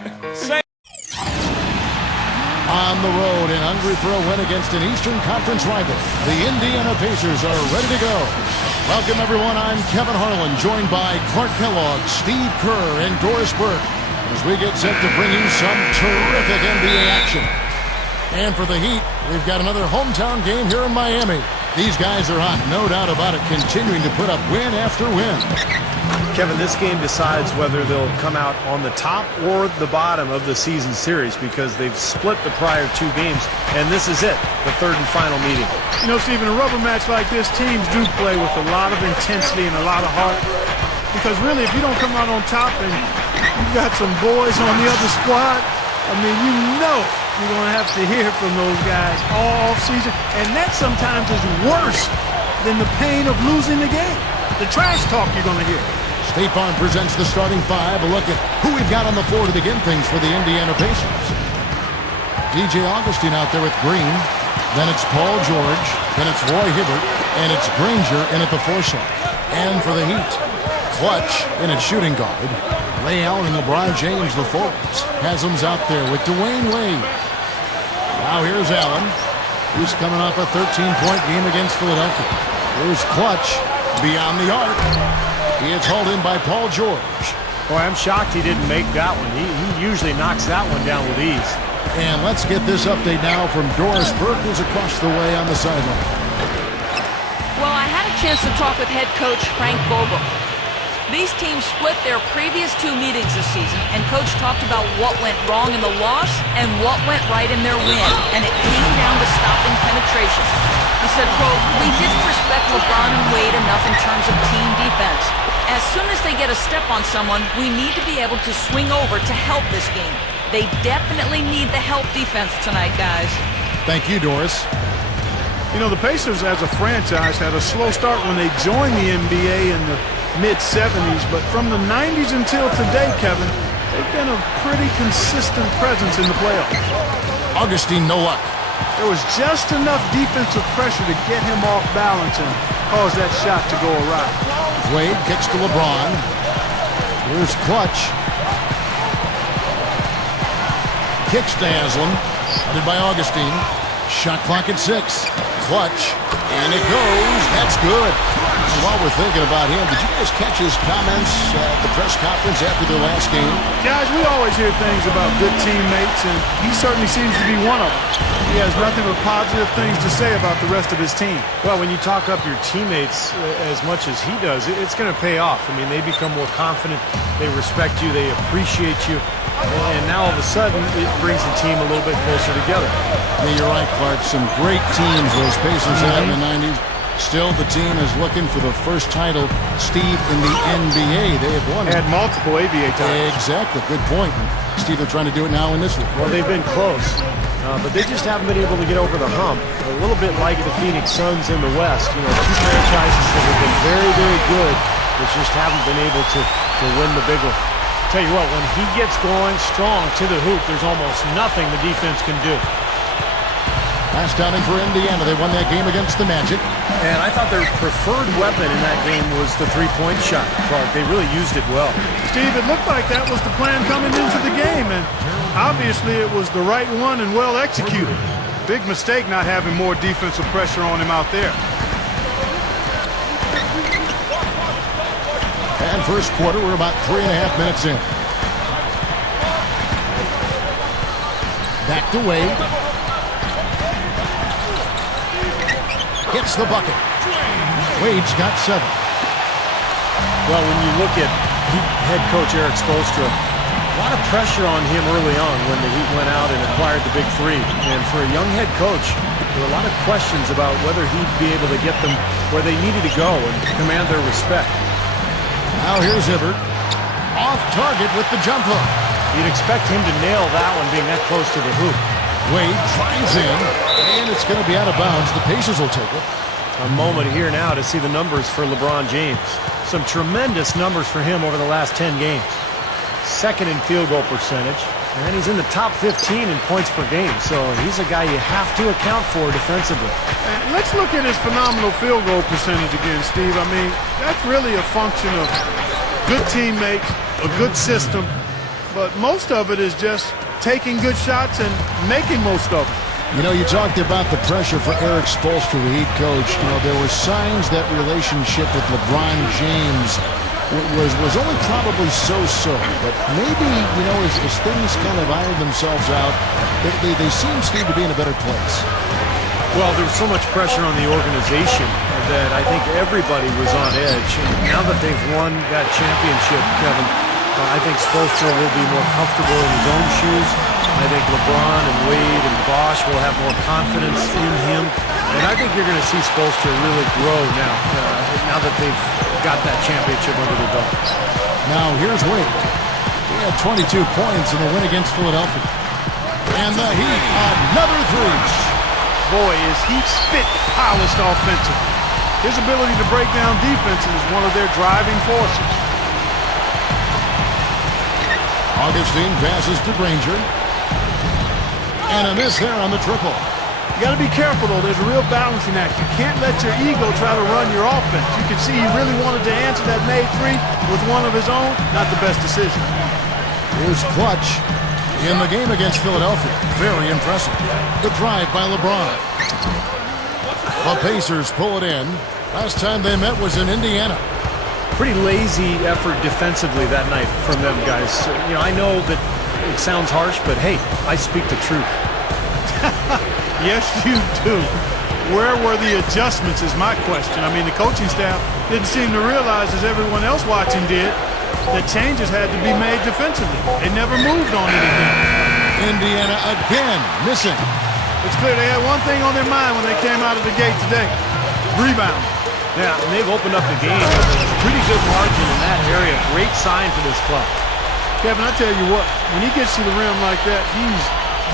On the road and hungry for a win against an Eastern Conference rival, the Indiana Pacers are ready to go. Welcome, everyone. I'm Kevin Harlan, joined by Clark Kellogg, Steve Kerr, and Doris Burke, as we get set to bring you some terrific NBA action. And for the Heat, we've got another hometown game here in Miami. These guys are hot, no doubt about it, continuing to put up win after win. Kevin, this game decides whether they'll come out on the top or the bottom of the season series, because they've split the prior two games, and this is it, the third and final meeting. You know, Steve, in a rubber match like this, teams do play with a lot of intensity and a lot of heart, because really, if you don't come out on top and you've got some boys on the other squad, I mean, you know you're going to have to hear from those guys all offseason, and that sometimes is worse than the pain of losing the game. The trash talk you're going to hear. State Farm presents the starting five. A look at who we've got on the floor to begin things for the Indiana Pacers. DJ Augustine out there with Green. Then it's Paul George. Then it's Roy Hibbert. And it's Granger in at the 4 slot. And for the Heat, Clutch in at shooting guard. Ray Allen and LeBron James, the forwards. Haslam's out there with Dwayne Wade. Now here's Allen, who's coming off a 13-point game against Philadelphia. Here's Clutch beyond the arc. He is hauled in by Paul George. Boy, I'm shocked he didn't make that one. He usually knocks that one down with ease. And let's get this update now from Doris Burke, who's across the way on the sideline. Well, I had a chance to talk with head coach Frank Vogel. These teams split their previous 2 meetings this season, and Coach talked about what went wrong in the loss and what went right in their win, and it came down to stopping penetration. He said, quote, "We didn't respect LeBron and Wade enough in terms of team defense. As soon as they get a step on someone, we need to be able to swing over to help this game. They definitely need the help defense tonight, guys." Thank you, Doris. You know, the Pacers as a franchise had a slow start when they joined the NBA in the mid-'70s, but from the 90s until today, Kevin, they've been a pretty consistent presence in the playoffs. Augustine, no luck. There was just enough defensive pressure to get him off balance and cause that shot to go awry. Wade kicks to LeBron. Here's Clutch. Kicks to Haslam. Headed by Augustine. Shot clock at 6. Clutch. And it goes. That's good. And while we're thinking about him, did you guys catch his comments at the press conference after their last game? Guys, we always hear things about good teammates, and he certainly seems to be one of them. He has nothing but positive things to say about the rest of his team. Well, when you talk up your teammates as much as he does, it's going to pay off. I mean, they become more confident. They respect you. They appreciate you. And now all of a sudden, it brings the team a little bit closer together. Yeah, you're right, Clark. Some great teams those Pacers had in the 90s. Still, the team is looking for the first title, Steve, in the NBA. They have won it. Had multiple ABA titles. Exactly. Good point. And Steve, they're trying to do it now in this league. Well, they've been close, but they just haven't been able to get over the hump. A little bit like the Phoenix Suns in the West. You know, 2 franchises that have been very, very good, but just haven't been able to win the big one. Tell you what, when he gets going strong to the hoop, there's almost nothing the defense can do. Last outing for Indiana. They won that game against the Magic. And I thought their preferred weapon in that game was the three-point shot, Clark. They really used it well. Steve, it looked like that was the plan coming into the game, and obviously it was the right one and well executed. Big mistake not having more defensive pressure on him out there. And first quarter, we're about 3.5 minutes in. Back to Wade. Gets the bucket. Wade's got 7. Well, when you look at head coach Eric Spoelstra, a lot of pressure on him early on when the Heat went out and acquired the big 3. And for a young head coach, there were a lot of questions about whether he'd be able to get them where they needed to go and command their respect. Now here's Hibbert. Off target with the jump hook. You'd expect him to nail that one being that close to the hoop. Wade drives in, and it's going to be out of bounds. The Pacers will take it. A moment here now to see the numbers for LeBron James. Some tremendous numbers for him over the last 10 games. Second in field goal percentage, and he's in the top 15 in points per game. So he's a guy you have to account for defensively. And let's look at his phenomenal field goal percentage again, Steve. I mean, that's really a function of good teammates, a good system, but most of it is just taking good shots and making most of them. You know, you talked about the pressure for Eric Spoelstra, the head coach. You know, there were signs that relationship with LeBron James was only probably so-so. But maybe, you know, as things kind of iron themselves out, they seem, Steve, to be in a better place. Well, there's so much pressure on the organization that I think everybody was on edge. And now that they've won that championship, Kevin, I think Spoelstra will be more comfortable in his own shoes. I think LeBron and Wade and Bosh will have more confidence in him. And I think you're going to see Spoelstra really grow now that they've got that championship under their belt. Now, here's Wade. He had 22 points in the win against Philadelphia. And the Heat, another three. Boy, is he spit polished offensively. His ability to break down defenses is one of their driving forces. Augustine passes to Granger. And a miss there on the triple. You got to be careful, though. There's a real balancing act. You can't let your ego try to run your offense. You can see he really wanted to answer that made three with one of his own. Not the best decision. Here's Clutch in the game against Philadelphia. Very impressive. The drive by LeBron. The Pacers pull it in. Last time they met was in Indiana. Pretty lazy effort defensively that night from them guys. You know, I know that it sounds harsh, but hey, I speak the truth. Yes, you do. Where were the adjustments is my question. I mean, the coaching staff didn't seem to realize, as everyone else watching did, that changes had to be made defensively. They never moved on anything. Indiana again missing. It's clear they had one thing on their mind when they came out of the gate today. Rebound. Yeah, and they've opened up the game with a pretty good margin in that area. Great sign for this club. Kevin, I tell you what, when he gets to the rim like that, he's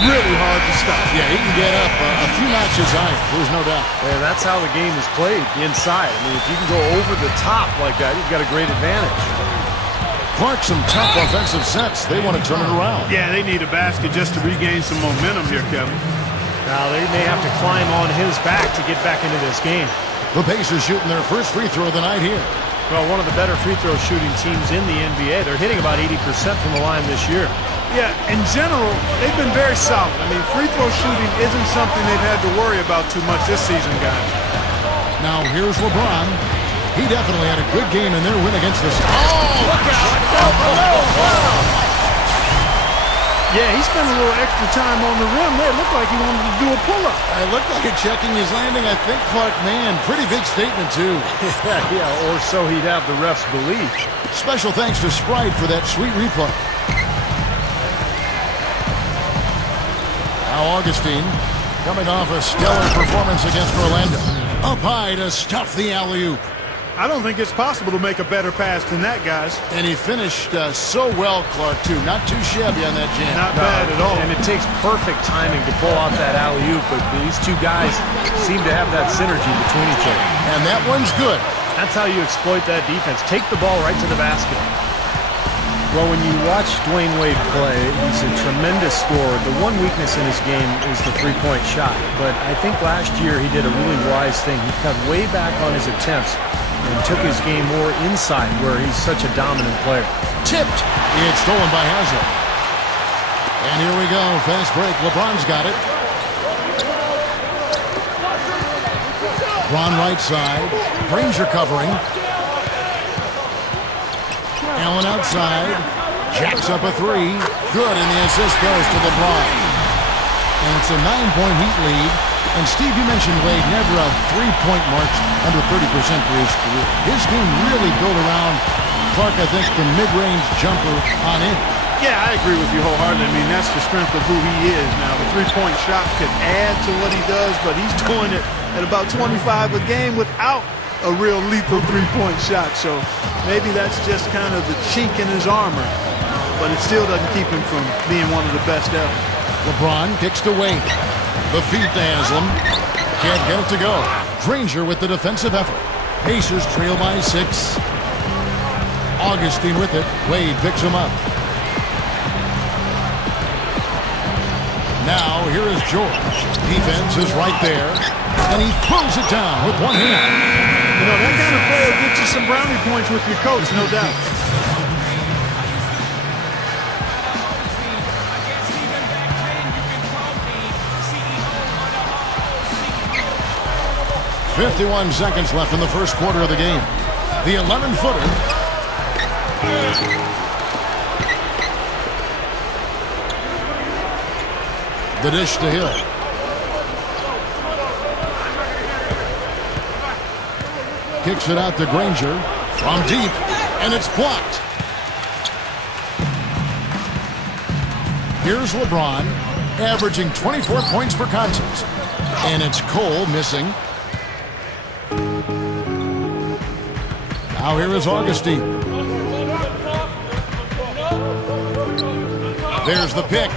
really hard to stop. Yeah, he can get up a few notches higher. There's no doubt. And that's how the game is played, inside. I mean, if you can go over the top like that, you've got a great advantage. Clark, some tough offensive sets. They want to turn it around. Yeah, they need a basket just to regain some momentum here, Kevin. Now, they may have to climb on his back to get back into this game. The Pacers shooting their first free throw of the night here. Well, one of the better free throw shooting teams in the NBA. They're hitting about 80% from the line this year. Yeah, in general, they've been very solid. I mean, free throw shooting isn't something they've had to worry about too much this season, guys. Now, here's LeBron. He definitely had a good game in their win against the... Oh, look out! Yeah, he spent a little extra time on the rim there. It looked like he wanted to do a pull-up. It looked like it checking his landing. I think Clark, man, pretty big statement, too. Yeah, or so he'd have the refs believe. Special thanks to Sprite for that sweet replay. Now Augustine coming off a stellar performance against Orlando. Up high to stuff the alley-oop. I don't think it's possible to make a better pass than that, guys. And he finished so well, Clark, too. Not too shabby on that jam. Not bad at all. And it takes perfect timing to pull off that alley-oop, but these two guys seem to have that synergy between each other. And that one's good. That's how you exploit that defense. Take the ball right to the basket. Well, when you watch Dwayne Wade play, he's a tremendous scorer. The one weakness in his game is the three-point shot. But I think last year he did a really wise thing. He cut way back on his attempts and took his game more inside, where he's such a dominant player. Tipped. It's stolen by Haslem. And here we go. Fast break. LeBron's got it. LeBron right side. Granger covering. Allen outside. Jacks up a three. Good, and the assist goes to LeBron. And it's a 9-point Heat lead. And Steve, you mentioned Wade, never a three-point mark under 30% for his career. His game really built around Clark, I think, the mid-range jumper on in. Yeah, I agree with you wholeheartedly. I mean, that's the strength of who he is. Now, the three-point shot could add to what he does, but he's doing it at about 25 a game without a real lethal three-point shot. So maybe that's just kind of the chink in his armor, but it still doesn't keep him from being one of the best ever. LeBron kicks to Wade. The feed to Haslem. Can't get it to go. Granger with the defensive effort. Pacers trail by 6. Augustine with it. Wade picks him up. Now, here is George. Defense is right there. And he throws it down with one hand. You know, that kind of play will get you some brownie points with your coach, no doubt. 51 seconds left in the first quarter of the game. The 11-footer. The dish to Hill. Kicks it out to Granger from deep, and it's blocked. Here's LeBron, averaging 24 points per contest. And it's Cole missing. Now here is Augustine. There's the pick.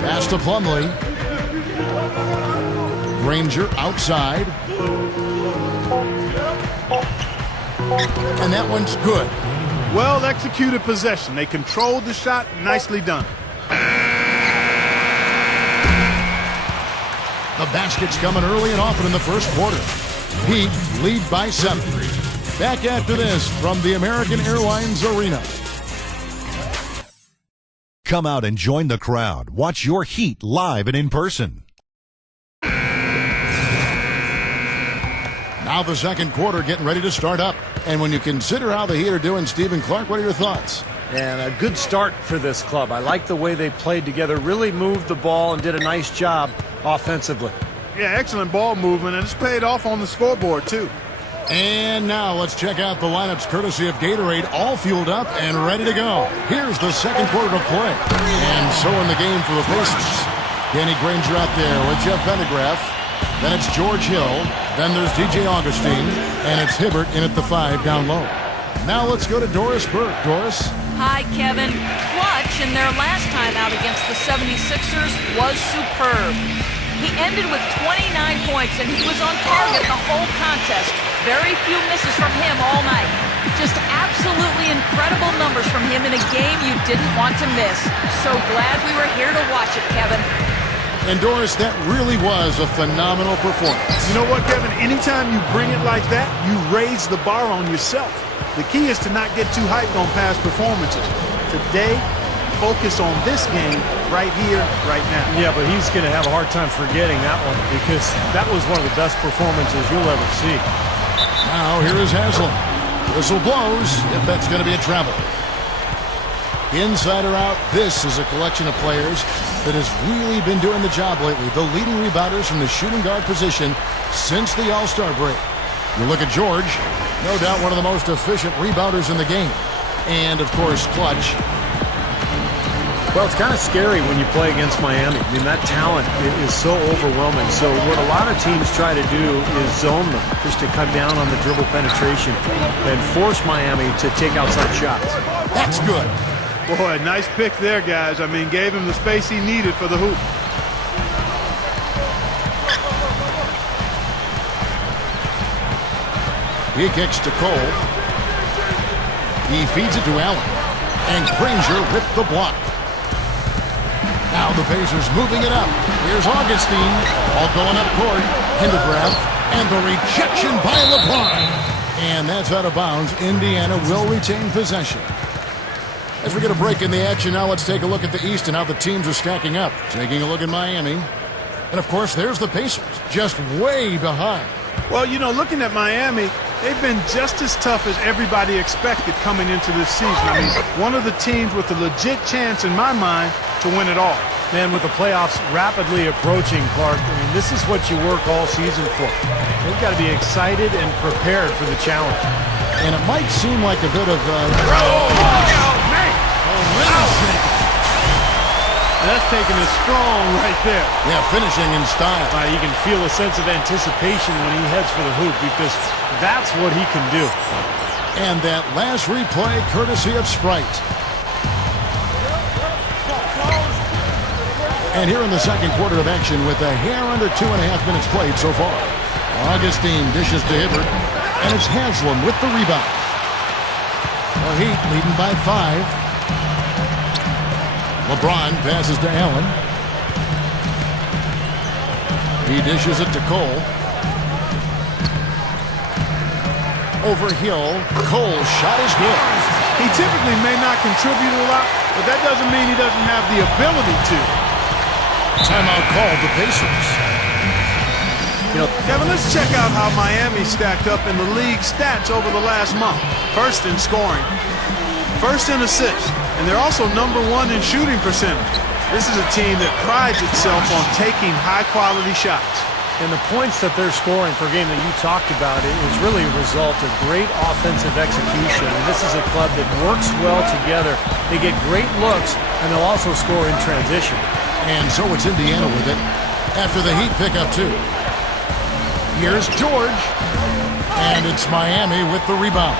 Pass to Plumlee. Granger outside. And that one's good. Well executed possession. They controlled the shot. Nicely done. The basket's coming early and often in the first quarter. Heat lead by 7. Back after this from the American Airlines Arena. Come out and join the crowd. Watch your Heat live and in person. Now the second quarter getting ready to start up. And when you consider how the Heat are doing, Stephen Clark, what are your thoughts? And a good start for this club. I like the way they played together, really moved the ball and did a nice job offensively. Yeah, excellent ball movement, and it's paid off on the scoreboard, too. And now let's check out the lineups courtesy of Gatorade, all fueled up and ready to go. Here's the second quarter of play. And so in the game for the Pacers. Danny Granger out there with Jeff Pendergraph. Then it's George Hill. Then there's DJ Augustine. And it's Hibbert in at the 5 down low. Now let's go to Doris Burke. Doris? Hi, Kevin. Clutch in their last time out against the 76ers was superb. He ended with 29 points, and he was on target the whole contest. Very few misses from him all night. Just absolutely incredible numbers from him in a game you didn't want to miss. So glad we were here to watch it, Kevin. And Doris, that really was a phenomenal performance. You know what, Kevin? Anytime you bring it like that, you raise the bar on yourself. The key is to not get too hyped on past performances. Today, focus on this game right here, right now. Yeah, but he's going to have a hard time forgetting that one because that was one of the best performances you'll ever see. Now here is Haslam. Whistle blows. If that's going to be a travel. Inside or out, this is a collection of players that has really been doing the job lately. The leading rebounders from the shooting guard position since the All-Star break. You look at George, no doubt one of the most efficient rebounders in the game. And, of course, clutch. Well, it's kind of scary when you play against Miami. I mean, that talent is so overwhelming. So what a lot of teams try to do is zone them, just to cut down on the dribble penetration and force Miami to take outside shots. That's good. Boy, nice pick there, guys. I mean, gave him the space he needed for the hoop. He kicks to Cole. He feeds it to Allen. And Granger with the block. Now the Pacers moving it up. Here's Augustine. All going up court. Pendergraph. And the rejection by LeBron. And that's out of bounds. Indiana will retain possession. As we get a break in the action, now let's take a look at the East and how the teams are stacking up. Taking a look at Miami. And, of course, there's the Pacers, just way behind. Well, you know, looking at Miami, they've been just as tough as everybody expected coming into this season. I mean, one of the teams with a legit chance, in my mind, to win it all. Man, with the playoffs rapidly approaching, Clark, I mean, this is what you work all season for. They've got to be excited and prepared for the challenge. And it might seem like a bit of That's taking it strong right there. Yeah, finishing in style. You can feel a sense of anticipation when he heads for the hoop because that's what he can do. And that last replay courtesy of Sprite. And here in the second quarter of action with a hair under 2.5 minutes played so far. Augustine dishes to Hibbert. And it's Haslam with the rebound. The Heat leading by 5. LeBron passes to Allen. He dishes it to Cole. Over Hill. Cole's shot is good. He typically may not contribute a lot, but that doesn't mean he doesn't have the ability to. Timeout called the Pacers. Kevin, let's check out how Miami stacked up in the league stats over the last month. First in scoring, first in assists, and they're also #1 in shooting percentage. This is a team that prides itself on taking high-quality shots. And the points that they're scoring per game that you talked about is really a result of great offensive execution. And this is a club that works well together. They get great looks, and they'll also score in transition. And so it's Indiana with it after the Heat pick up 2. Here's George, and it's Miami with the rebound.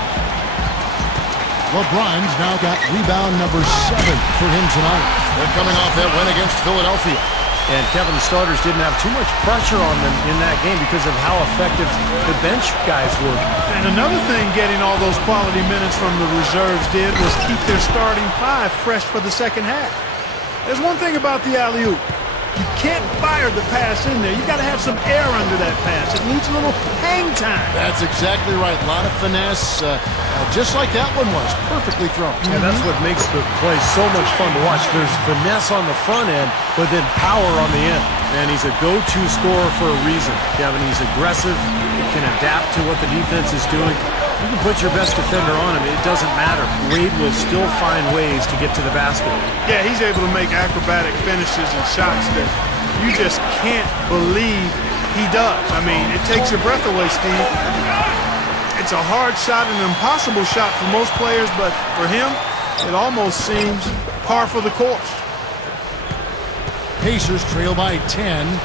LeBron's now got rebound #7 for him tonight. They're coming off that win against Philadelphia. And Kevin, the starters didn't have too much pressure on them in that game because of how effective the bench guys were. And another thing getting all those quality minutes from the reserves did was keep their starting 5 fresh for the second half. There's one thing about the alley-oop. You can't fire the pass in there. You got to have some air under that pass. It needs a little hang time. That's exactly right. A lot of finesse, just like that one was. Perfectly thrown. And that's what makes the play so much fun to watch. There's finesse on the front end, but then power on the end. And he's a go-to scorer for a reason. Kevin, he's aggressive. He can adapt to what the defense is doing. You can put your best defender on him. It doesn't matter. Wade will still find ways to get to the basket. Yeah, he's able to make acrobatic finishes and shots that you just can't believe he does. I mean, it takes your breath away, Steve. It's a hard shot, an impossible shot for most players, but for him, it almost seems par for the course. Pacers trail by 10.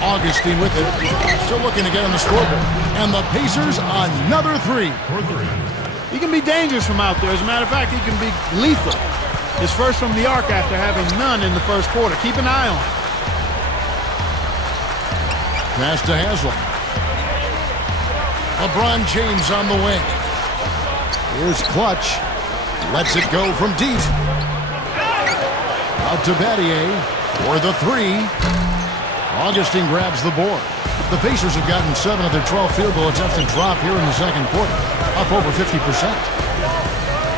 Augustine with it. Still looking to get on the scoreboard. And the Pacers, another 3. He can be dangerous from out there. As a matter of fact, he can be lethal. His first from the arc after having none in the first quarter. Keep an eye on him. Pass to Haslem. LeBron James on the wing. Here's Clutch. Lets it go from deep. Out to Battier for the 3. Augustine grabs the board. The Pacers have gotten 7 of their 12 field goal attempts and drop here in the second quarter, up over 50%.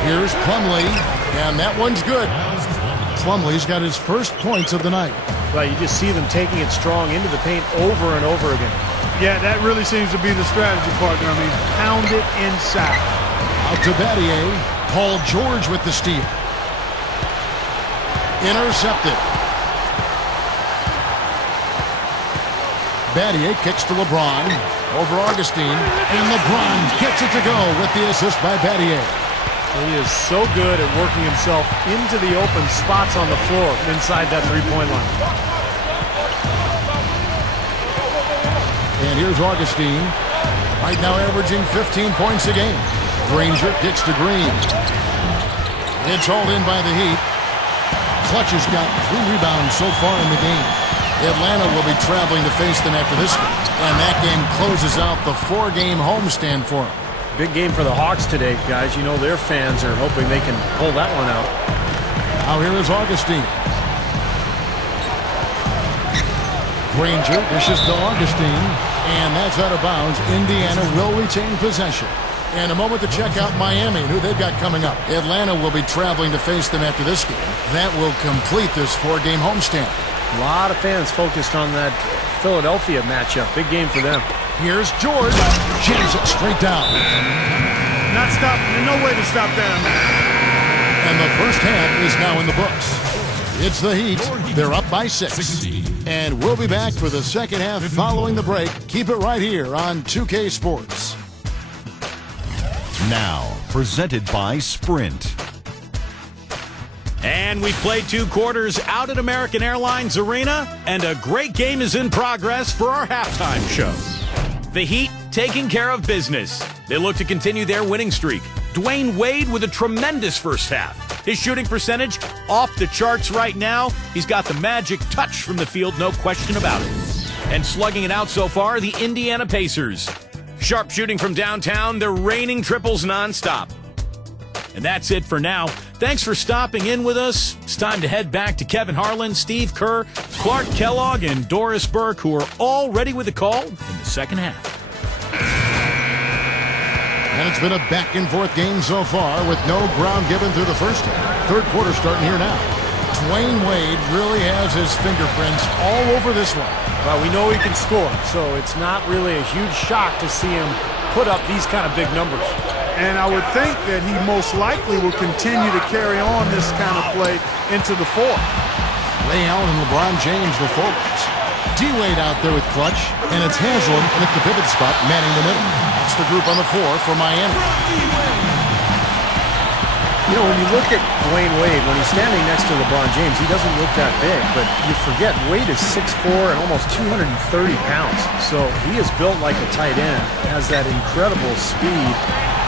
Here's Plumlee, and that one's good. Plumlee's got his first points of the night. Right, you just see them taking it strong into the paint over and over again. Yeah, that really seems to be the strategy, partner. I mean, pound it inside. Out to Battier. Paul George with the steal. Intercepted. Battier kicks to LeBron over Augustine, and LeBron gets it to go with the assist by Battier. He is so good at working himself into the open spots on the floor inside that three-point line. And here's Augustine, right now averaging 15 points a game. Granger kicks to Green. It's hauled in by the Heat. Clutch has got 3 rebounds so far in the game. Atlanta will be traveling to face them after this game, and that game closes out the 4-game homestand for them. Big game for the Hawks today, guys. You know their fans are hoping they can pull that one out. Now here is Augustine. Granger dishes to Augustine, and that's out of bounds. Indiana will retain possession. And a moment to check out Miami, who they've got coming up. Atlanta will be traveling to face them after this game. That will complete this 4-game homestand. A lot of fans focused on that Philadelphia matchup. Big game for them. Here's George. Jams it straight down. Not stopping. There's no way to stop that. And the first half is now in the books. It's the Heat. They're up by 6. And we'll be back for the second half following the break. Keep it right here on 2K Sports. Now, presented by Sprint. And we played 2 quarters out at American Airlines Arena, and a great game is in progress for our halftime show. The Heat taking care of business. They look to continue their winning streak. Dwayne Wade with a tremendous first half. His shooting percentage off the charts right now. He's got the magic touch from the field, no question about it. And slugging it out so far, the Indiana Pacers. Sharp shooting from downtown, they're raining triples nonstop. And that's it for now. Thanks for stopping in with us. It's time to head back to Kevin Harlan, Steve Kerr, Clark Kellogg, and Doris Burke, who are all ready with the call in the second half. And it's been a back-and-forth game so far with no ground given through the first half. Third quarter starting here now. Dwayne Wade really has his fingerprints all over this one. Well, we know he can score, so it's not really a huge shock to see him put up these kind of big numbers. And I would think that he most likely will continue to carry on this kind of play into the fourth. Ray Allen and LeBron James, the forwards. D-Wade out there with clutch, and it's Haslam at the pivot spot, manning the middle. That's the group on the floor for Miami. You know, when you look at Dwayne Wade, when he's standing next to LeBron James, he doesn't look that big, but you forget Wade is 6'4" and almost 230 pounds. So he is built like a tight end, has that incredible speed,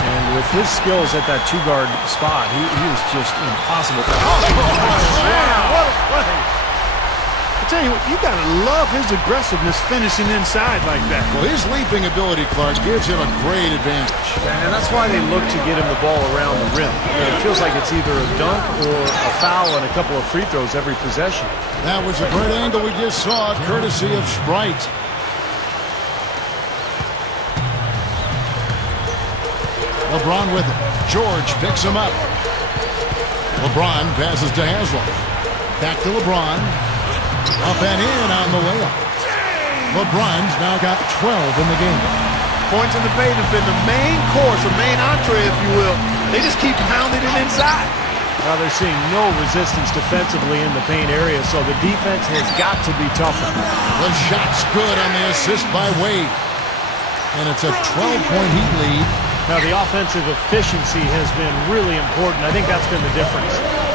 and with his skills at that two-guard spot, he was just impossible. I tell you what, you gotta love his aggressiveness finishing inside like that. Well, his leaping ability, Clark, gives him a great advantage. And that's why they look to get him the ball around the rim. I mean, it feels like it's either a dunk or a foul and a couple of free throws every possession. That was a great angle we just saw, courtesy of Sprite. LeBron with it. George picks him up. LeBron passes to Haslam. Back to LeBron. Up and in on the layup. LeBron's now got 12 in the game. Points in the paint have been the main course, or main entree, if you will. They just keep pounding it inside. Well, they're seeing no resistance defensively in the paint area, so the defense has got to be tougher. The shot's good on the assist by Wade. And it's a 12-point Heat lead. Now, the offensive efficiency has been really important. I think that's been the difference.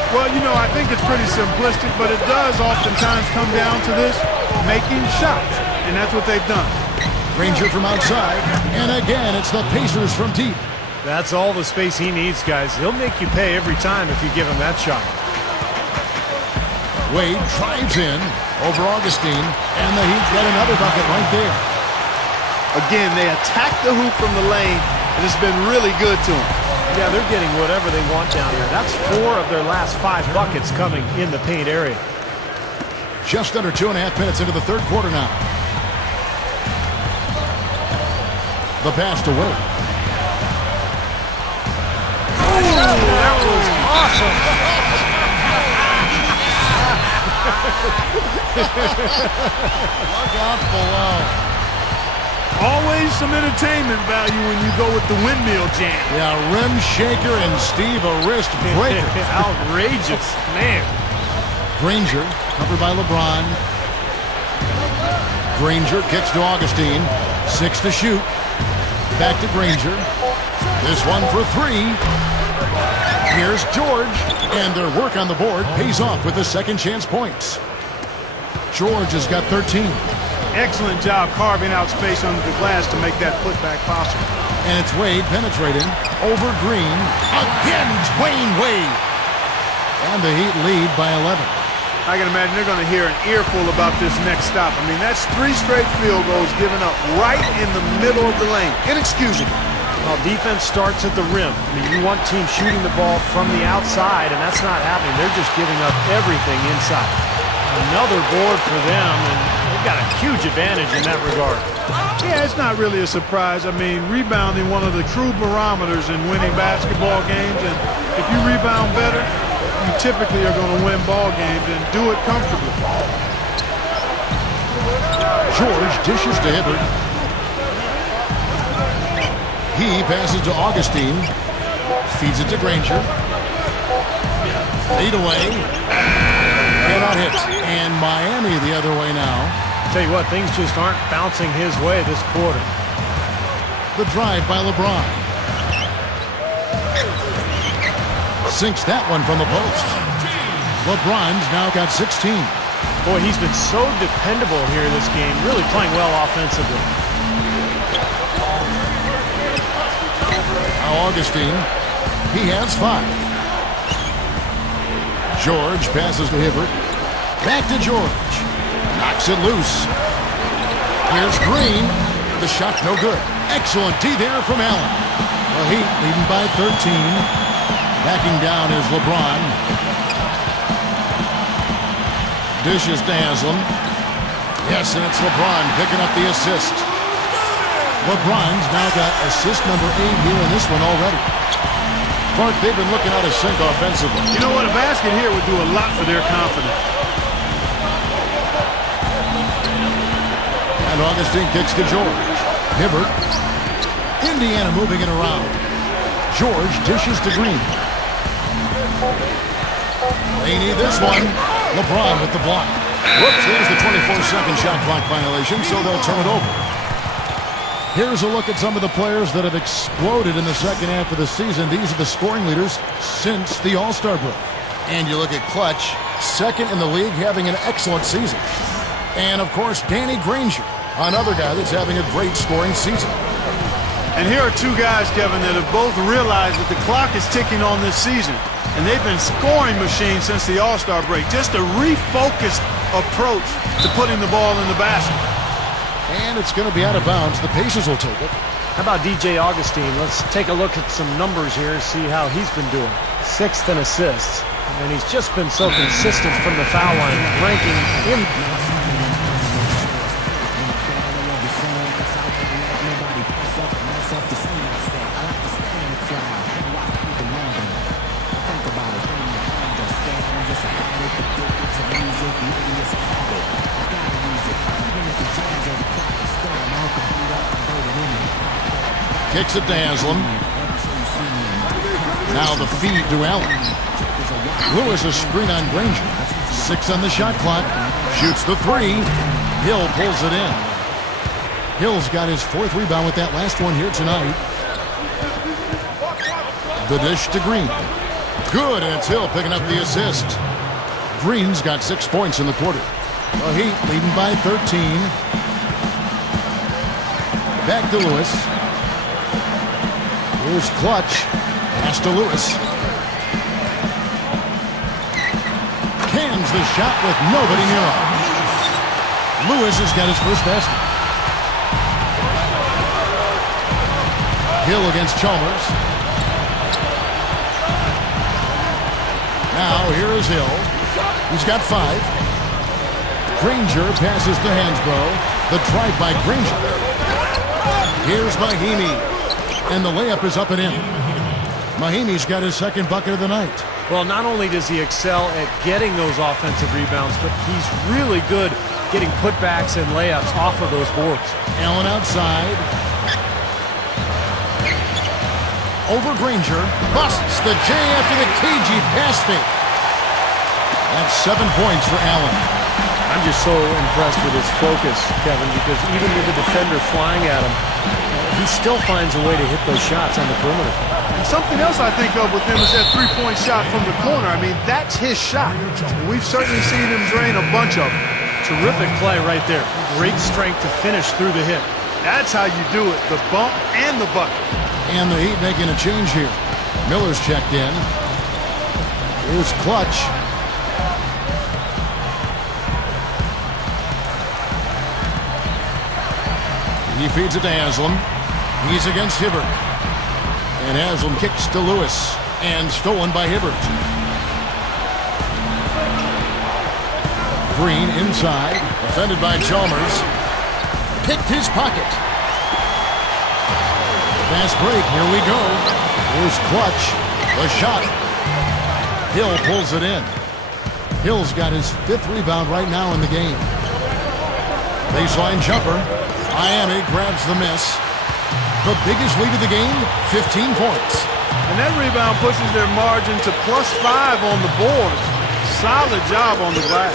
Well, you know, I think it's pretty simplistic, but it does oftentimes come down to this, making shots, and that's what they've done. Granger from outside, and again, it's the Pacers from deep. That's all the space he needs, guys. He'll make you pay every time if you give him that shot. Wade drives in over Augustine, and the Heat get another bucket right there. Again, they attack the hoop from the lane, and it's been really good to them. Yeah, they're getting whatever they want down here. That's 4 of their last 5 buckets coming in the paint area. Just under 2.5 minutes into the third quarter now. The pass to Wade. That was awesome. Look out below. Always some entertainment value when you go with the windmill jam. Yeah, rim shaker and Steve a wrist breaker. Outrageous, man. Granger, covered by LeBron. Granger kicks to Augustine. 6 to shoot. Back to Granger. This one for 3. Here's George. And their work on the board pays off with the second chance points. George has got 13. Excellent job carving out space under the glass to make that putback possible. And it's Wade penetrating over Green. Again, Dwayne Wade. And the Heat lead by 11. I can imagine they're going to hear an earful about this next stop. I mean, that's 3 straight field goals given up right in the middle of the lane. Inexcusable. Well, defense starts at the rim. I mean, you want teams shooting the ball from the outside, and that's not happening. They're just giving up everything inside. Another board for them, and they've got a huge advantage in that regard. Yeah, it's not really a surprise. I mean, rebounding one of the true barometers in winning basketball games, and if you rebound better, you typically are going to win ball games and do it comfortably. George dishes to Hibbert. He passes to Augustine. Feeds it to Granger. Fade away. Cannot hit. And Miami the other way now. Tell you what, things just aren't bouncing his way this quarter. The drive by LeBron. Sinks that one from the post. LeBron's now got 16. Boy, he's been so dependable here this game, really playing well offensively. Now Augustine, he has 5. George passes to Hibbert. Back to George. Knocks it loose. Here's Green. The shot no good. Excellent D there from Allen. The Heat leading by 13. Backing down is LeBron. Dishes to Haslam. Yes, and it's LeBron picking up the assist. LeBron's now got assist number 8 here in this one already. part, they've been looking out of sync offensively. You know what? A basket here would do a lot for their confidence. And Augustine kicks to George. Hibbert. Indiana moving it around. George dishes to Green. They need this one. LeBron with the block. Whoops, there's the 24-second shot clock violation, so they'll turn it over. Here's a look at some of the players that have exploded in the second half of the season. These are the scoring leaders since the All-Star break. And you look at Clutch, second in the league, having an excellent season. And, of course, Danny Granger, another guy that's having a great scoring season. And here are two guys, Kevin, that have both realized that the clock is ticking on this season. And they've been scoring machines since the All-Star break. Just a refocused approach to putting the ball in the basket. And it's going to be out of bounds. The Pacers will take it. How about DJ Augustine? Let's take a look at some numbers here, see how he's been doing. 6th in assists. And he's just been so consistent from the foul line, ranking in. Kicks it to Haslam. Now the feed to Allen. Lewis a screen on Granger. 6 on the shot clock. Shoots the 3. Hill pulls it in. Hill's got his 4th rebound with that last one here tonight. The dish to Green. Good, and it's Hill picking up the assist. Green's got 6 points in the quarter. The Heat leading by 13. Back to Lewis. Here's Clutch. Pass to Lewis. Cans the shot with nobody near him. Lewis has got his first basket. Hill against Chalmers. Now here is Hill. He's got 5. Granger passes to Hansbrough. The drive by Granger. Here's Mahimi. And the layup is up and in. Mahimi's got his 2nd bucket of the night. Well, not only does he excel at getting those offensive rebounds, but he's really good getting putbacks and layups off of those boards. Allen outside. Over Granger. Busts the J after the cagey pass fake. That's 7 points for Allen. I'm just so impressed with his focus, Kevin, because even with the defender flying at him, he still finds a way to hit those shots on the perimeter. And something else I think of with him is that three-point shot from the corner. I mean, that's his shot. We've certainly seen him drain a bunch of them. Terrific play right there. Great strength to finish through the hit. That's how you do it, the bump and the bucket. And the Heat making a change here. Miller's checked in. Here's Clutch. He feeds it to Haslam. He's against Hibbert. And Haslam kicks to Lewis. And stolen by Hibbert. Green inside. Defended by Chalmers. Picked his pocket. Fast break. Here we go. Here's Clutch. The shot. Hill pulls it in. Hill's got his 5th rebound right now in the game. Baseline jumper. Miami grabs the miss. The biggest lead of the game, 15 points. And that rebound pushes their margin to +5 on the boards. Solid job on the glass.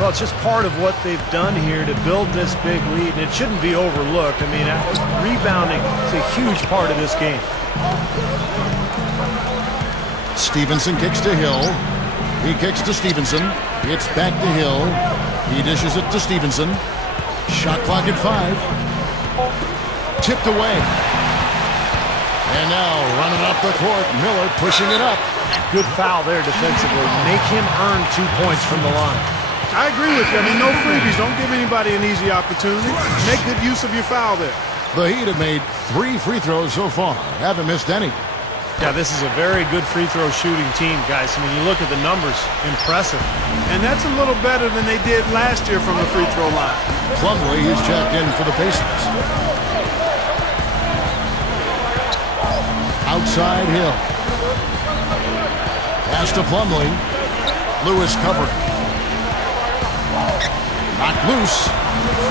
Well, it's just part of what they've done here to build this big lead, and it shouldn't be overlooked. I mean, rebounding is a huge part of this game. Stevenson kicks to Hill. He kicks to Stevenson. It's back to Hill. He dishes it to Stevenson. Shot clock at 5. Tipped away. And now running up the court, Miller pushing it up. Good foul there defensively. Make him earn 2 points from the line. I agree with you. I mean, no freebies. Don't give anybody an easy opportunity. Make good use of your foul there. The Heat have made 3 free throws so far. Haven't missed any. Yeah, this is a very good free throw shooting team, guys. I mean, you look at the numbers, impressive. And that's a little better than they did last year from the free throw line. Plumlee, he's checked in for the Pacers. Outside Hill. Pass to Plumlee. Lewis covered. Knocked loose.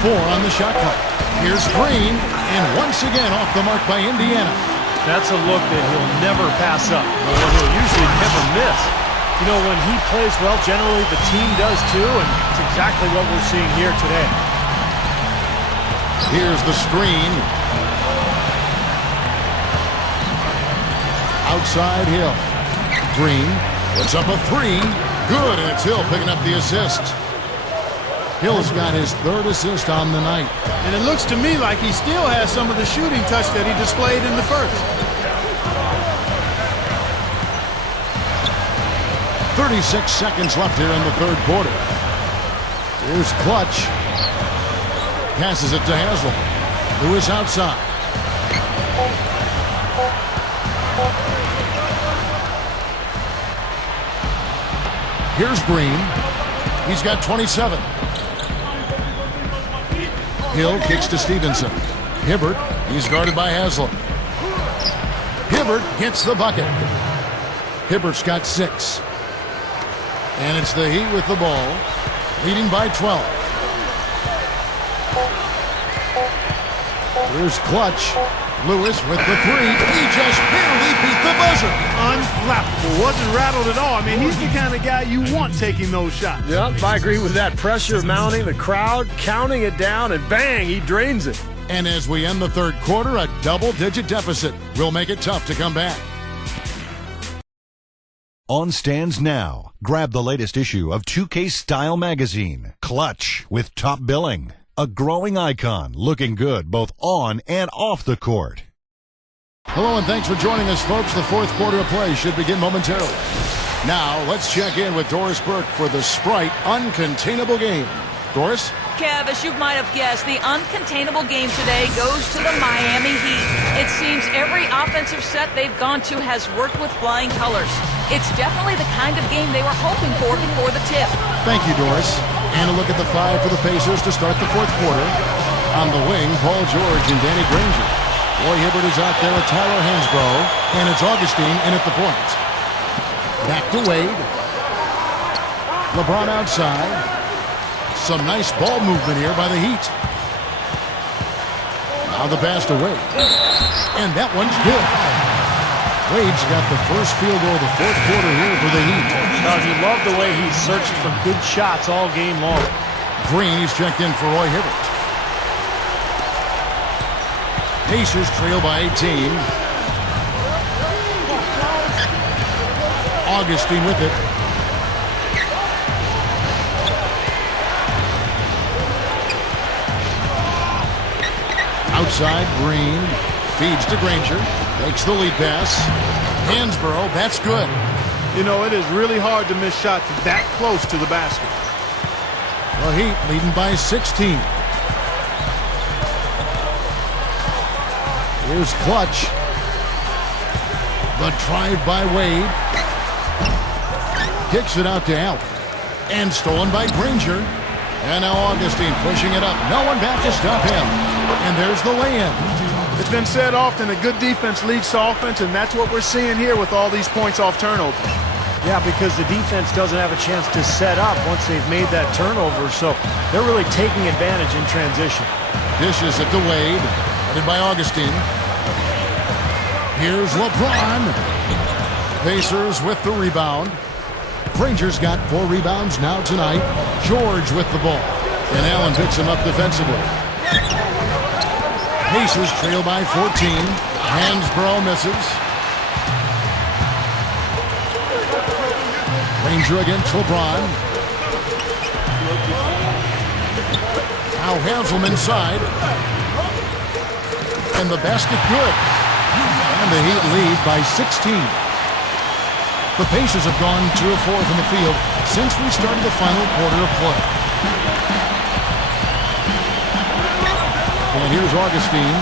4 on the shot clock. Here's Green, and once again off the mark by Indiana. That's a look that he'll never pass up, or he'll usually never miss. You know, when he plays well, generally the team does too, and it's exactly what we're seeing here today. Here's the screen. Outside Hill. Green puts up a 3. Good, and it's Hill picking up the assist. Hill's got his 3rd assist on the night. And it looks to me like he still has some of the shooting touch that he displayed in the first. 36 seconds left here in the 3rd quarter. Here's Clutch. Passes it to Haslam. Lewis outside. Here's Green. He's got 27. Hill kicks to Stevenson. Hibbert, he's guarded by Haslam. Hibbert gets the bucket. Hibbert's got 6. And it's the Heat with the ball, leading by 12. Here's Clutch. Lewis with the 3. He just barely beat the buzzer. Unflappable. Wasn't rattled at all. I mean, he's the kind of guy you want taking those shots. Yep, I agree with that. Pressure mounting, the crowd counting it down, and bang, he drains it. And as we end the 3rd quarter, a double-digit deficit will make it tough to come back. On stands now. Grab the latest issue of 2K Style Magazine. Clutch with top billing. A growing icon, looking good both on and off the court. Hello and thanks for joining us, folks. The 4th quarter of play should begin momentarily. Now, let's check in with Doris Burke for the Sprite Uncontainable Game. Doris? Kev, as you might have guessed, the uncontainable game today goes to the Miami Heat. It seems every offensive set they've gone to has worked with flying colors. It's definitely the kind of game they were hoping for before the tip. Thank you, Doris. And a look at the 5 for the Pacers to start the 4th quarter. On the wing, Paul George and Danny Granger. Roy Hibbert is out there with Tyler Hansbrough, and it's Augustine in at the point. Back to Wade. LeBron outside. Some nice ball movement here by the Heat. Now the pass to Wade. And that one's good. Wade's got the first field goal of the 4th quarter here for the Heat. You love the way he's searching for good shots all game long. Green, he's checked in for Roy Hibbert. Pacers trail by 18. Augustine with it. Outside, Green feeds to Granger. Takes the lead pass. Hansbrough, that's good. You know, it is really hard to miss shots that close to the basket. The Heat leading by 16. Here's Clutch. The drive by Wade. Kicks it out to Allen. And stolen by Granger. And now Augustine pushing it up. No one back to stop him. And there's the lay-in. It's been said often that good defense leads to offense, and that's what we're seeing here with all these points off turnover. Yeah, because the defense doesn't have a chance to set up once they've made that turnover, so they're really taking advantage in transition. Dishes it to Wade, headed by Augustine. Here's LeBron. Pacers with the rebound. Granger's got 4 rebounds now tonight. George with the ball. And Allen picks him up defensively. Pacers trail by 14. Hansbrough misses. Granger against LeBron. Now Haslam inside. And the basket good. And the Heat lead by 16. The Pacers have gone 2 of 4 from the field since we started the final quarter of play. And here's Augustine.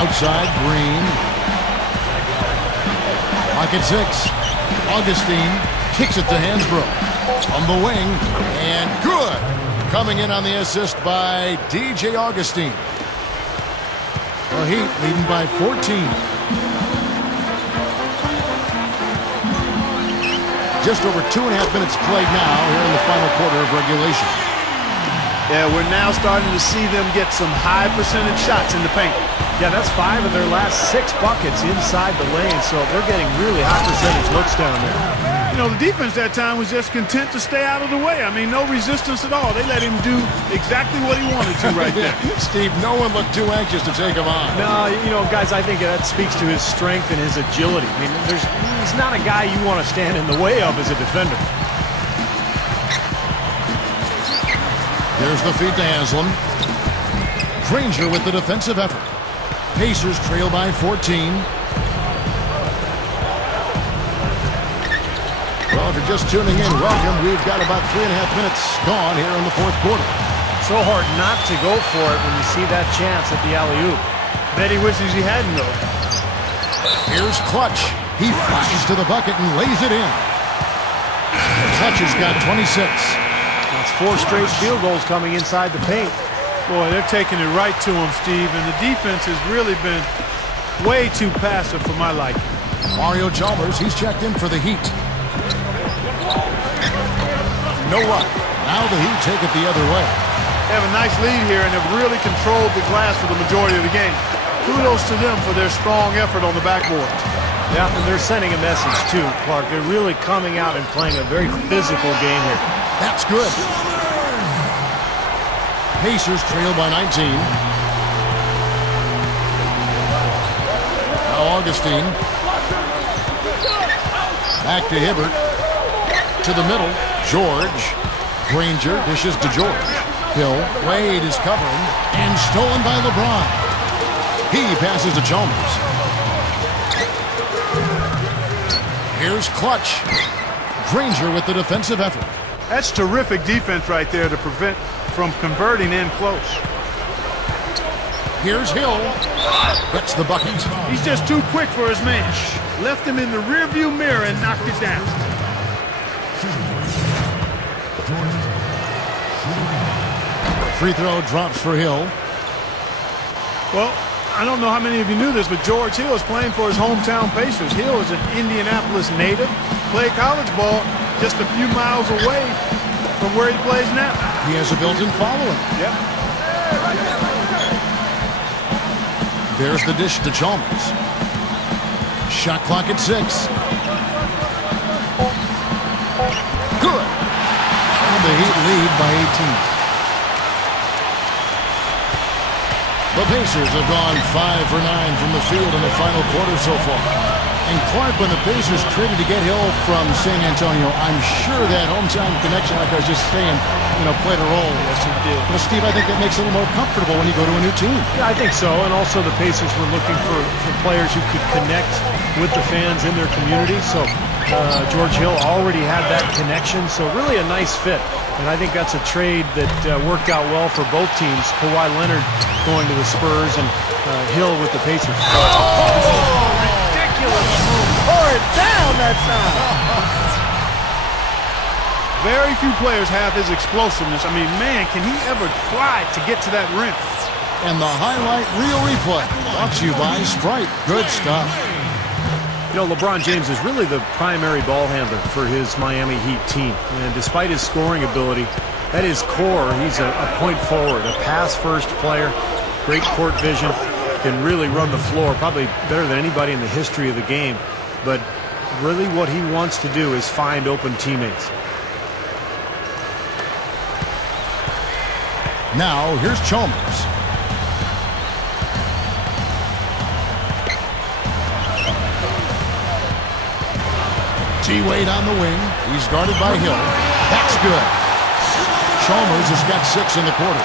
Outside, Green. Pocket 6. Augustine kicks it to Hansbrough. On the wing, and good! Coming in on the assist by DJ Augustine. The Heat leading by 14. just over 2.5 minutes played now here in the final quarter of regulation. Yeah, we're now starting to see them get some high percentage shots in the paint. Yeah, that's 5 of their last 6 buckets inside the lane, so they're getting really high percentage looks down there. You know, the defense that time was just content to stay out of the way. I mean, no resistance at all. They let him do exactly what he wanted to right there. Steve, no one looked too anxious to take him on. No, you know, guys, I think that speaks to his strength and his agility. I mean, he's not a guy you want to stand in the way of as a defender. There's the feed to Haslam. Granger with the defensive effort. Pacers trail by 14. Well, if you're just tuning in, welcome. We've got about 3.5 minutes gone here in the fourth quarter. So hard not to go for it when you see that chance at the alley-oop. Bet he wishes he hadn't, though. Here's Clutch. He flies to the bucket and lays it in. Clutch has got 26. That's 4 straight field goals coming inside the paint. Boy, they're taking it right to him, Steve, and the defense has really been way too passive for my liking. Mario Chalmers, he's checked in for the Heat. No luck. Now the Heat take it the other way. They have a nice lead here and have really controlled the glass for the majority of the game. Kudos to them for their strong effort on the backboard. Yeah, and they're sending a message, too, Clark. They're really coming out and playing a very physical game here. That's good. Pacers trail by 19. Now Augustine. Back to Hibbert. To the middle. George. Granger dishes to George. Hill. Wade is covering. And stolen by LeBron. He passes to Chalmers. Here's Clutch. Granger with the defensive effort. That's terrific defense right there to prevent from converting in close. Here's Hill. Gets the bucket. He's just too quick for his man. Left him in the rearview mirror and knocked it down. Free throw drops for Hill. Well, I don't know how many of you knew this, but George Hill is playing for his hometown Pacers. Hill is an Indianapolis native, played college ball just a few miles away from where he plays now. He has a built-in following. Yep. There's the dish to Chalmers. Shot clock at 6. Good. And the Heat lead by 18. The Pacers have gone 5 for 9 from the field in the final quarter so far. And Clark, when the Pacers traded to get Hill from San Antonio, I'm sure that hometown connection, like I was just saying, played a role. Yes, it did. Well, Steve, I think that makes it a little more comfortable when you go to a new team. Yeah, I think so. And also the Pacers were looking for players who could connect with the fans in their community. So George Hill already had that connection. So really a nice fit. And I think that's a trade that worked out well for both teams. Kawhi Leonard going to the Spurs and Hill with the Pacers. Ridiculous move. Pour it down that time. Very few players have his explosiveness. I mean, man, can he ever fly to get to that rim? And the highlight reel replay brought to you by Sprite. Good stuff. You know, LeBron James is really the primary ball handler for his Miami Heat team. And despite his scoring ability, at his core, he's a point forward, a pass-first player, great court vision, can really run the floor, probably better than anybody in the history of the game. But really what he wants to do is find open teammates. Now, here's Chalmers. T-Wade on the wing. He's guarded by Hill. That's good. Chalmers has got 6 in the quarter.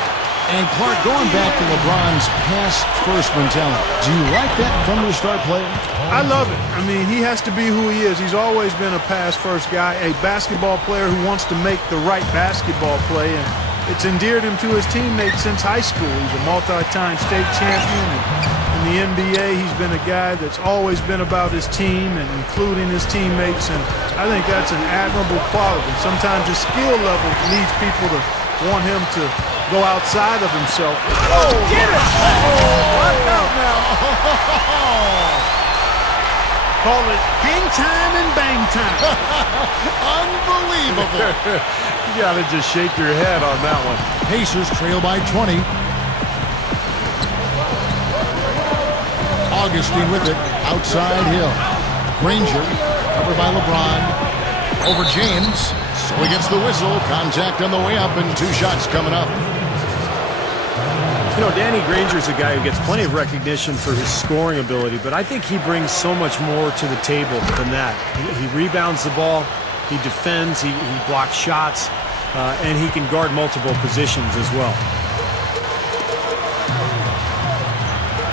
And Clark, going back to LeBron's pass-first mentality, do you like that from your star player? I love it. I mean, he has to be who he is. He's always been a pass-first guy, a basketball player who wants to make the right basketball play. And it's endeared him to his teammates since high school. He's a multi-time state champion. And in the NBA, he's been a guy that's always been about his team and including his teammates. And I think that's an admirable quality. Sometimes his skill level leads people to want him to go outside of himself. Oh, get it! Oh, watch out now. Call it hang time and bang time. Unbelievable. You got to just shake your head on that one. Pacers trail by 20. Augustine with it. Outside Hill. Granger covered by LeBron. Over James. So he gets the whistle. Contact on the way up and 2 shots coming up. You know, Danny Granger's a guy who gets plenty of recognition for his scoring ability, but I think he brings so much more to the table than that. He rebounds the ball, he defends, he blocks shots, and he can guard multiple positions as well.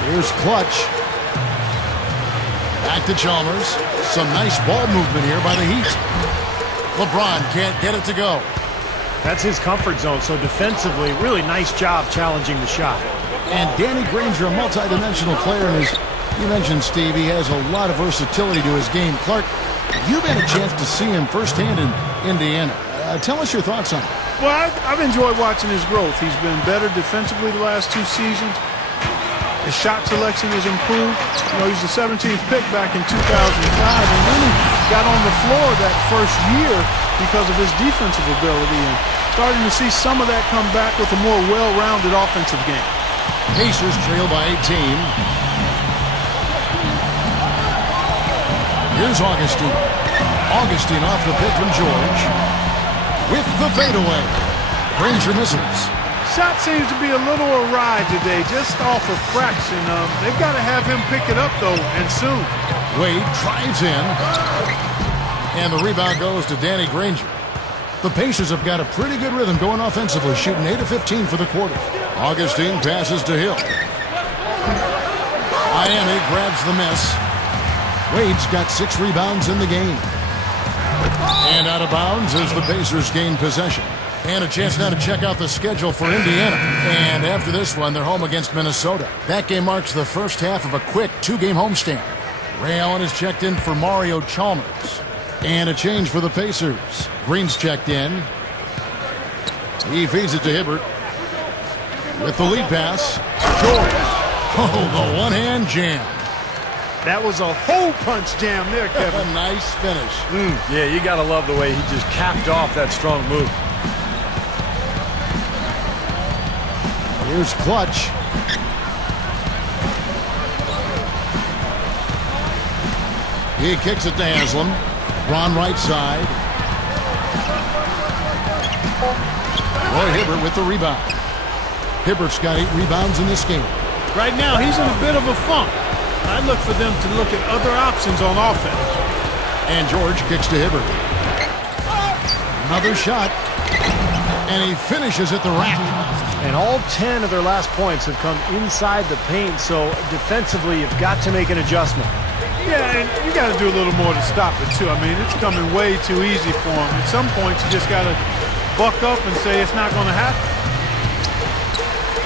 Here's Clutch. Back to Chalmers. Some nice ball movement here by the Heat. LeBron can't get it to go. That's his comfort zone, so defensively, really nice job challenging the shot. And Danny Granger, a multi-dimensional player, and as you mentioned, Steve, he has a lot of versatility to his game. Clark, you've had a chance to see him firsthand in Indiana. Tell us your thoughts on it. Well, I've enjoyed watching his growth. He's been better defensively the last 2 seasons. His shot selection has improved. You know, he's the 17th pick back in 2005 and really got on the floor that first year because of his defensive ability, and starting to see some of that come back with a more well-rounded offensive game. Pacers trail by 18. Here's Augustine. Augustine off the pick from George. With the fadeaway. Granger misses. Shot seems to be a little awry today, just off a fraction. They've got to have him pick it up, though, and soon. Wade drives in. And the rebound goes to Danny Granger. The Pacers have got a pretty good rhythm going offensively, shooting 8 of 15 for the quarter. Augustine passes to Hill. Miami grabs the miss. Wade's got 6 rebounds in the game. And out of bounds as the Pacers gain possession. And a chance now to check out the schedule for Indiana. And after this one, they're home against Minnesota. That game marks the first half of a quick 2-game homestand. Ray Allen is checked in for Mario Chalmers. And a change for the Pacers. Green's checked in. He feeds it to Hibbert. With the lead pass, George. Oh, the one-hand jam. That was a hole punch jam there, Kevin. A nice finish. Yeah, you got to love the way he just capped off that strong move. Here's Clutch. He kicks it to Haslam. Ron right side. Roy Hibbert with the rebound. Hibbert's got 8 rebounds in this game. Right now, he's in a bit of a funk. I look for them to look at other options on offense. And George kicks to Hibbert. Another shot. And he finishes at the rack. And all 10 of their last points have come inside the paint, so defensively you've got to make an adjustment. Yeah, and you got to do a little more to stop it, too. I mean, it's coming way too easy for him. At some points, you just got to buck up and say it's not going to happen.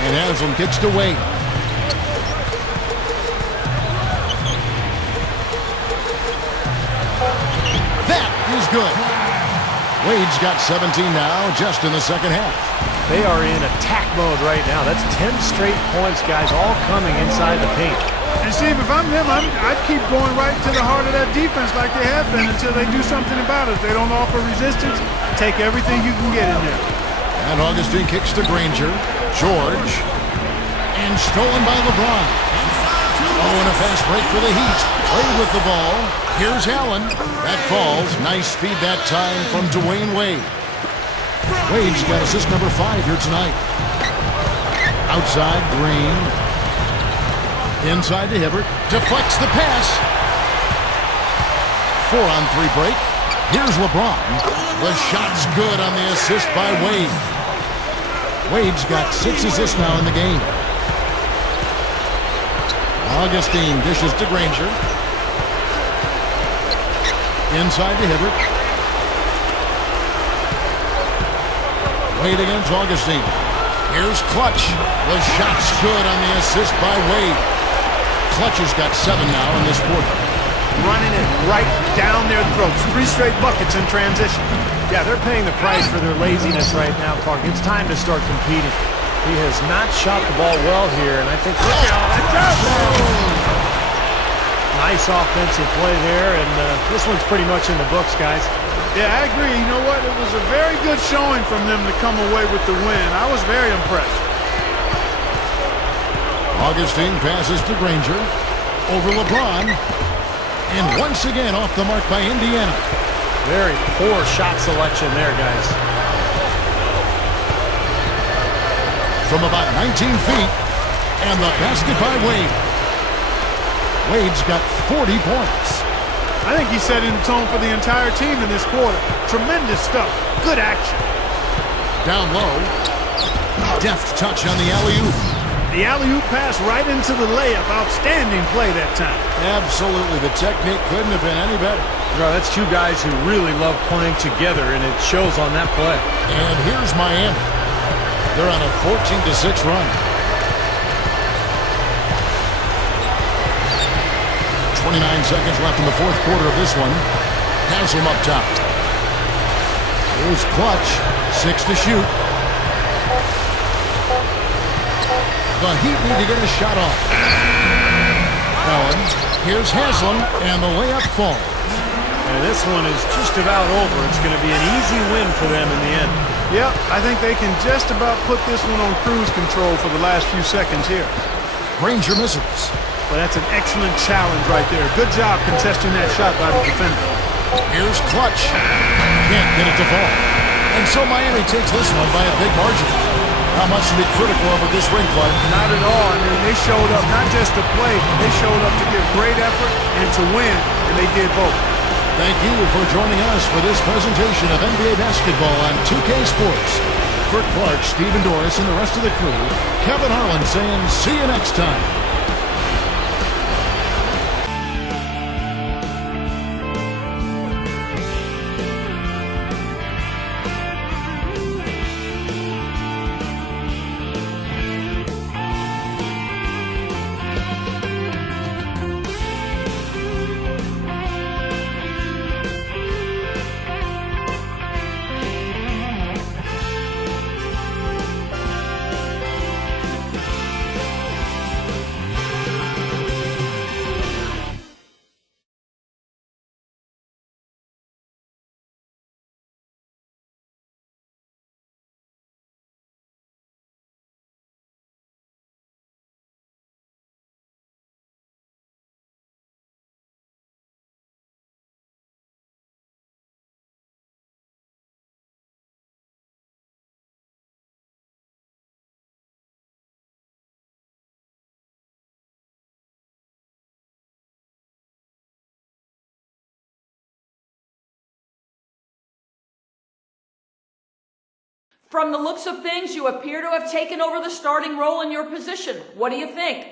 And Haslam kicks to Wade. That is good. Wade's got 17 now, just in the second half. They are in attack mode right now. That's 10 straight points, guys, all coming inside the paint. And Steve, if I'm them, I'd keep going right to the heart of that defense like they have been until they do something about it. If they don't offer resistance, take everything you can get in there. And Augustine kicks to Granger. George. And stolen by LeBron. Oh, and a fast break for the Heat. Wade with the ball. Here's Allen. That falls. Nice speed that time from Dwayne Wade. Wade's got assist number 5 here tonight. Outside, Green. Inside to Hibbert. Deflects the pass. 4-on-3 break. Here's LeBron. The shot's good on the assist by Wade. Wade's got 6 assists now in the game. Augustine dishes to Granger. Inside to Hibbert. Wade against Augustine. Here's Clutch. The shot's good on the assist by Wade. Clutch has got 7 now in this quarter. Running it right down their throats. 3 straight buckets in transition. Yeah, they're paying the price for their laziness right now, Clark. It's time to start competing. He has not shot the ball well here, and I think... Nice offensive play there, and this one's pretty much in the books, guys. Yeah, I agree. You know what? It was a very good showing from them to come away with the win. I was very impressed. Augustine passes to Granger. Over LeBron. And once again off the mark by Indiana. Very poor shot selection there, guys. From about 19 feet. And the basket by Wade. Wade's got 40 points. I think he set in the tone for the entire team in this quarter. Tremendous stuff. Good action. Down low. Deft touch on the alley-oop. The alley-oop pass right into the layup. Outstanding play that time. Absolutely. The technique couldn't have been any better. No, that's two guys who really love playing together, and it shows on that play. And here's Miami. They're on a 14-6 run. 29 seconds left in the fourth quarter of this one. Haslam up top. Here's Clutch. 6 to shoot. The Heat need to get a shot off. Allen. Here's Haslam, and the layup falls. And this one is just about over. It's going to be an easy win for them in the end. Yep, I think they can just about put this one on cruise control for the last few seconds here. Granger misses. Well, that's an excellent challenge right there. Good job contesting that shot by the defender. Here's Clutch. Can't get it to fall. And so Miami takes this one by a big margin. How much to be critical of with this ring play? Not at all. I mean, they showed up not just to play, they showed up to give great effort and to win, and they did both. Thank you for joining us for this presentation of NBA basketball on 2K Sports. For Clark, Stephen Doris, and the rest of the crew, Kevin Harlan saying see you next time. From the looks of things, you appear to have taken over the starting role in your position. What do you think?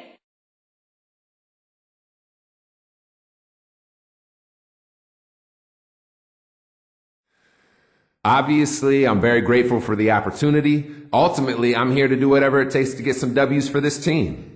Obviously, I'm very grateful for the opportunity. Ultimately, I'm here to do whatever it takes to get some W's for this team.